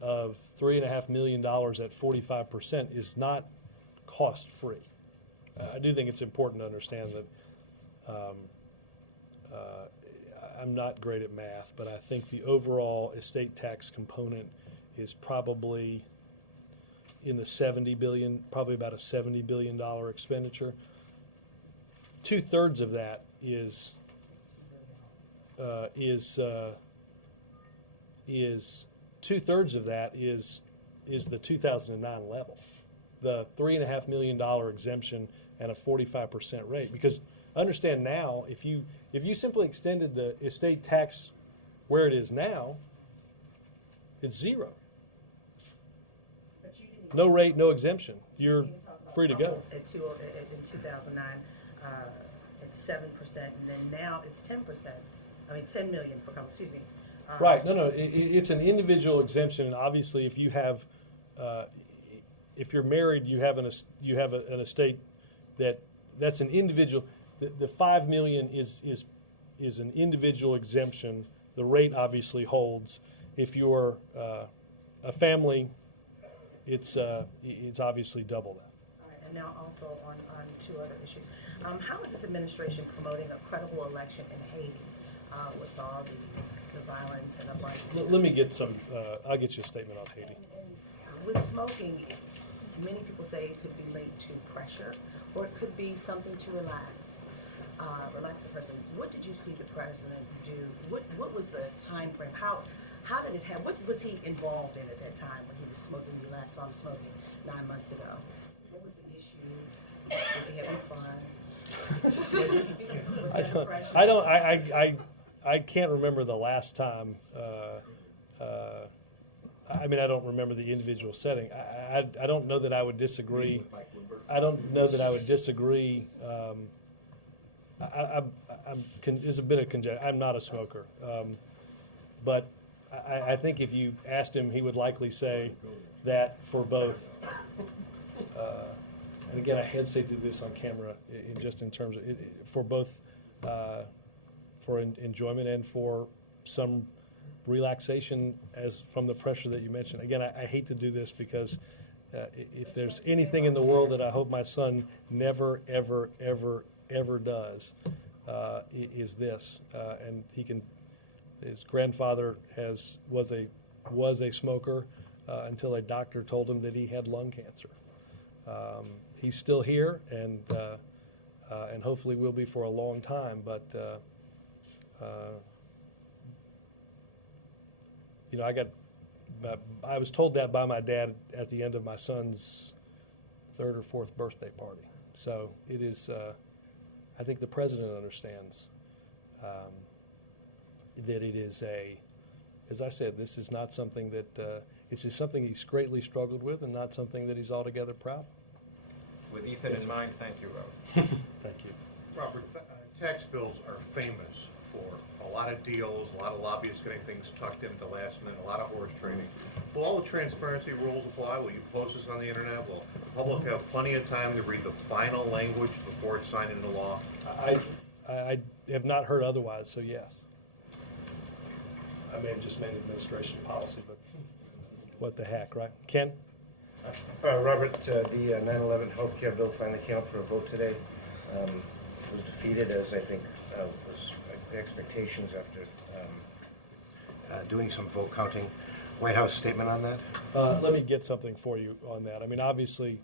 of $3.5 million at 45% is not cost-free. I do think it's important to understand that I'm not great at math, but I think the overall estate tax component is probably in the $70 billion, probably about a $70 billion expenditure. 2/3 of that is 2/3 of that is the 2009 level, the $3.5 million exemption and a 45% rate. Because understand now, if you simply extended the estate tax where it is now, it's zero. No rate, no exemption. You're free to go. In 2009, it's 7%, and then now it's 10%. I mean, 10 million for, excuse me. Right. No. It's an individual exemption, and obviously, if you have, if you're married, you have an estate that's an individual. the 5 million is an individual exemption. The rate obviously holds. If you're a family, it's obviously double that. All right, and now also on two other issues. How is this administration promoting a credible election in Haiti with all the violence and uprising? Let me get some. I'll get you a statement on Haiti. And with smoking, many people say it could be linked to pressure, or it could be something to relax the person. What did you see the president do? What was the time frame? How did it happen? What was he involved in at that time when he was smoking? You last saw him smoking 9 months ago. What was the issue? Was he having fun? I can't remember the last time. I mean, I don't remember the individual setting. I don't know that I would disagree. I don't know that I would disagree. It's a bit of conjecture. I'm not a smoker, but I think if you asked him, he would likely say that for both. And again, I hesitate to do this on camera, just in terms of for both, for enjoyment and for some relaxation as from the pressure that you mentioned. Again, I hate to do this because if there's anything in the world that I hope my son never, ever, ever, ever does, is this. And he can. His grandfather was a smoker until a doctor told him that he had lung cancer. He's still here, and hopefully will be for a long time. But you know, I was told that by my dad at the end of my son's 3rd or 4th birthday party. So it is. I think the president understands that it is as I said, this is not something that this is something he's greatly struggled with, and not something that he's altogether proud of. With Ethan in mind, thank you, Robert. Thank you. Robert, tax bills are famous for a lot of deals, a lot of lobbyists getting things tucked in at the last minute, a lot of horse trading. Will all the transparency rules apply? Will you post this on the internet? Will the public have plenty of time to read the final language before it's signed into law? I have not heard otherwise, so yes. I may have just made administration policy, but what the heck, right? Ken? Robert, the 9/11 health care bill finally came up for a vote today. Was defeated, as I think was the expectations after doing some vote counting. White House statement on that? Let me get something for you on that. I mean, obviously,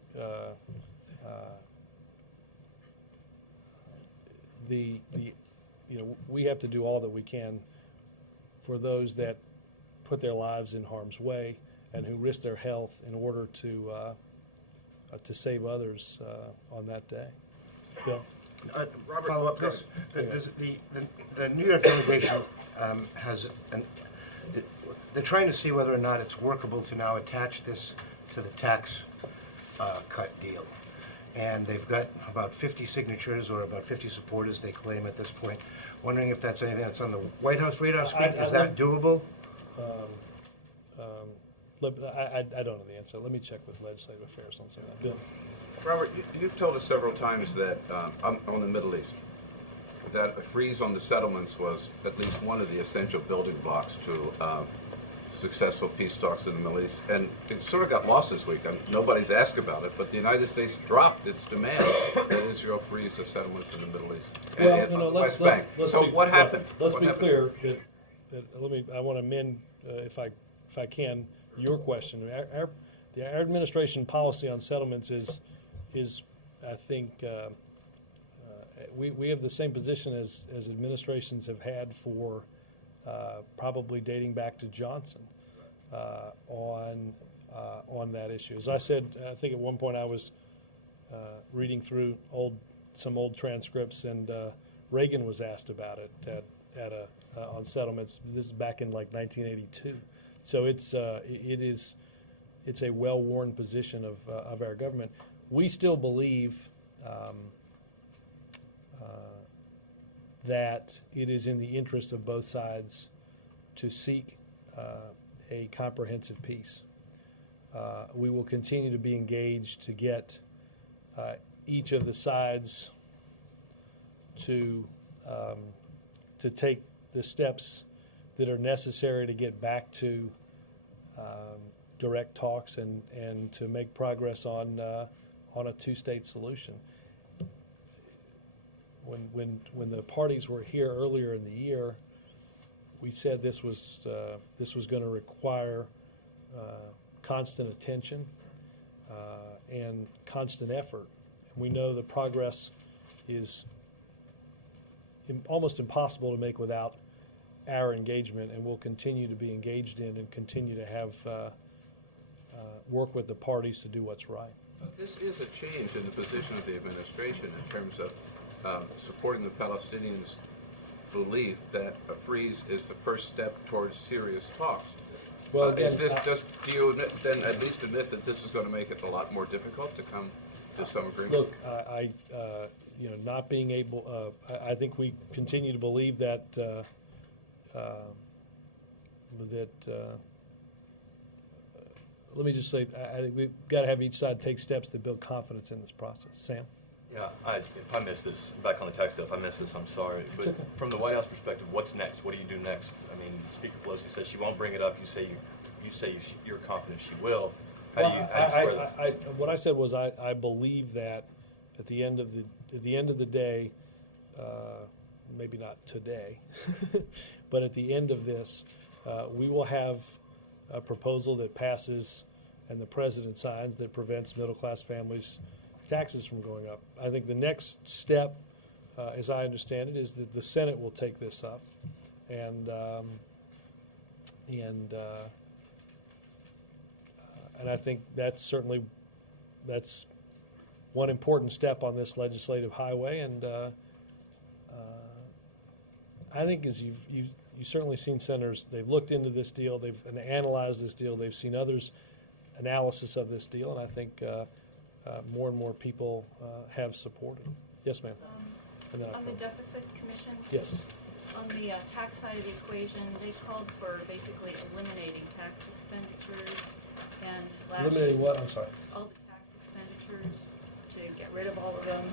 we have to do all that we can for those that put their lives in harm's way and who risk their health in order to save others on that day. Bill? Robert, follow up this. The New York delegation they're trying to see whether or not it's workable to now attach this to the tax cut deal. And they've got about 50 signatures, or about 50 supporters, they claim at this point. Wondering if that's anything that's on the White House radar screen. Is that doable? I don't know the answer. Let me check with legislative affairs on some of that. Bill? Robert, you've told us several times that on the Middle East, that a freeze on the settlements was at least one of the essential building blocks to successful peace talks in the Middle East. And it sort of got lost this week. Nobody's asked about it, but the United States dropped its demand that Israel freeze the settlements in the Middle East and on the West Bank. So what happened? Let's be clear. I want to amend, if I can, your question. Our administration policy on settlements is I think, we have the same position as administrations have had for probably dating back to Johnson on that issue. As I said, I think at one point I was reading through some old transcripts, and Reagan was asked about it on settlements. This is back in like 1982. So it's a well-worn position of our government. We still believe that it is in the interest of both sides to seek a comprehensive peace. We will continue to be engaged to get each of the sides to take the steps that are necessary to get back to direct talks and to make progress on a two-state solution. When the parties were here earlier in the year, we said this was going to require constant attention and constant effort. And we know the progress is almost impossible to make without our engagement, and we'll continue to be engaged in and continue to have work with the parties to do what's right. But this is a change in the position of the administration in terms of supporting the Palestinians' belief that a freeze is the first step towards serious talks. Well, is this just, do you then at least admit that this is going to make it a lot more difficult to come to some agreement? Look, not being able, I think we continue to believe that let me just say, I think we've got to have each side take steps to build confidence in this process. Sam? Yeah, if I missed this, back on the tax stuff, I missed this, I'm sorry. But from the White House perspective, what's next? What do you do next? I mean, Speaker Pelosi says she won't bring it up. You say you're confident she will. How do you square this? What I said was I believe that at the end of the day, maybe not today, but at the end of this, we will have a proposal that passes and the president signs that prevents middle-class families' taxes from going up. I think the next step, as I understand it, is that the Senate will take this up, and I think that's one important step on this legislative highway. And I think as you've certainly seen senators, they've looked into this deal, they've analyzed this deal, they've seen others' analysis of this deal, and I think more and more people have supported. Yes, ma'am. On the Deficit Commission? Yes. On the tax side of the equation, they called for basically eliminating tax expenditures and slashing. Eliminating what? I'm sorry. All the tax expenditures, to get rid of all of them.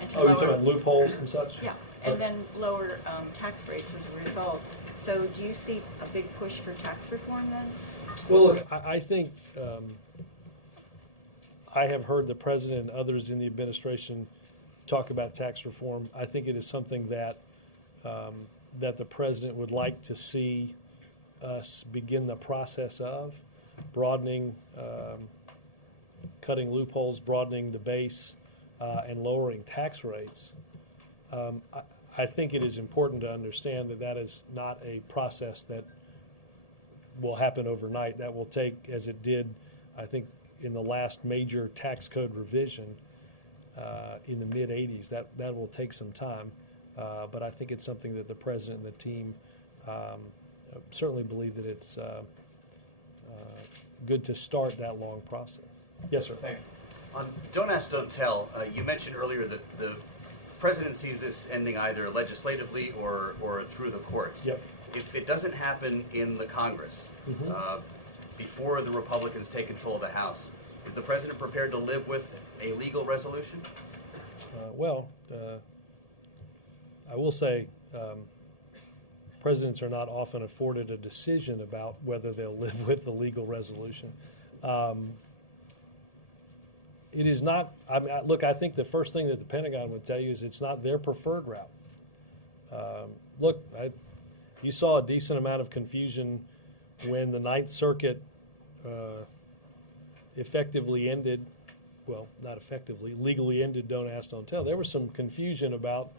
And to Oh, you're talking about loopholes and such? Yeah, and then lower tax rates as a result. So do you see a big push for tax reform then? Well, look, I think I have heard the president and others in the administration talk about tax reform. I think it is something that that the president would like to see us begin the process of broadening, cutting loopholes, broadening the base, and lowering tax rates. I think it is important to understand that that is not a process that will happen overnight. That will take, as it did, I think, in the last major tax code revision in the mid-'80s. That will take some time, but I think it's something that the president and the team certainly believe that it's good to start that long process. Yes, sir. Thank you. On Don't Ask, Don't Tell, you mentioned earlier that the president sees this ending either legislatively or through the courts. Yep. If it doesn't happen in the Congress, before the Republicans take control of the House, is the president prepared to live with a legal resolution? I will say presidents are not often afforded a decision about whether they'll live with the legal resolution. It is not, look, I think the first thing that the Pentagon would tell you is it's not their preferred route. Look, you saw a decent amount of confusion when the Ninth Circuit effectively ended, well, not effectively, legally ended Don't Ask, Don't Tell. There was some confusion about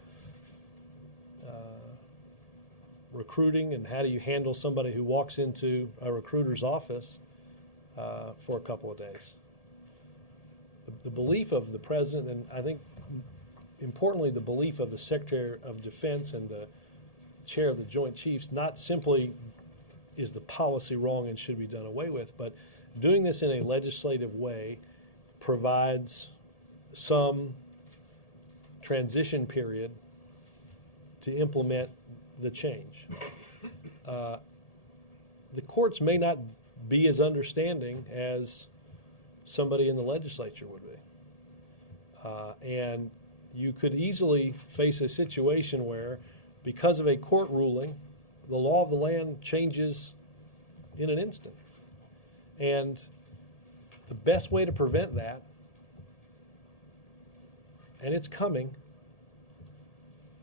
recruiting and how do you handle somebody who walks into a recruiter's office for a couple of days. The belief of the president, and I think importantly the belief of the Secretary of Defense and the Chair of the Joint Chiefs, not simply is the policy wrong and should be done away with, but doing this in a legislative way provides some transition period to implement the change. The courts may not be as understanding as somebody in the legislature would be. And you could easily face a situation where, because of a court ruling, the law of the land changes in an instant. And the best way to prevent that, and it's coming,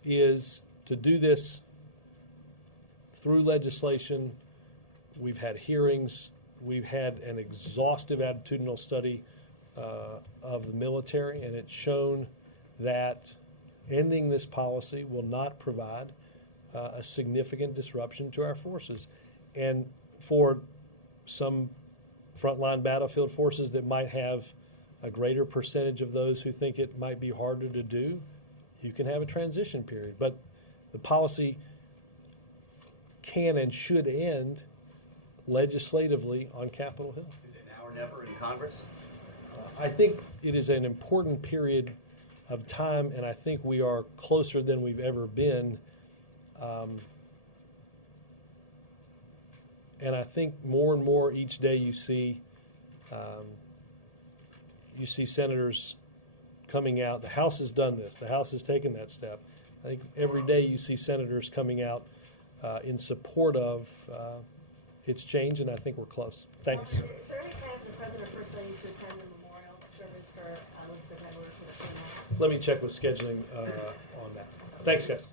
is to do this through legislation. We've had hearings. We've had an exhaustive attitudinal study of the military, and it's shown that ending this policy will not provide a significant disruption to our forces. And for some frontline battlefield forces that might have a greater percentage of those who think it might be harder to do, you can have a transition period. But the policy can and should end legislatively on Capitol Hill. Is it now or never in Congress? I think it is an important period of time, and I think we are closer than we've ever been. And I think more and more each day you see senators coming out. The House has done this. The House has taken that step. I think every day you see senators coming out in support of its change, and I think we're close. Thanks. Is there any plan for the President or First Lady to attend the memorial service for Elizabeth Edwards to the funeral? Let me check with scheduling on that. Thanks, guys.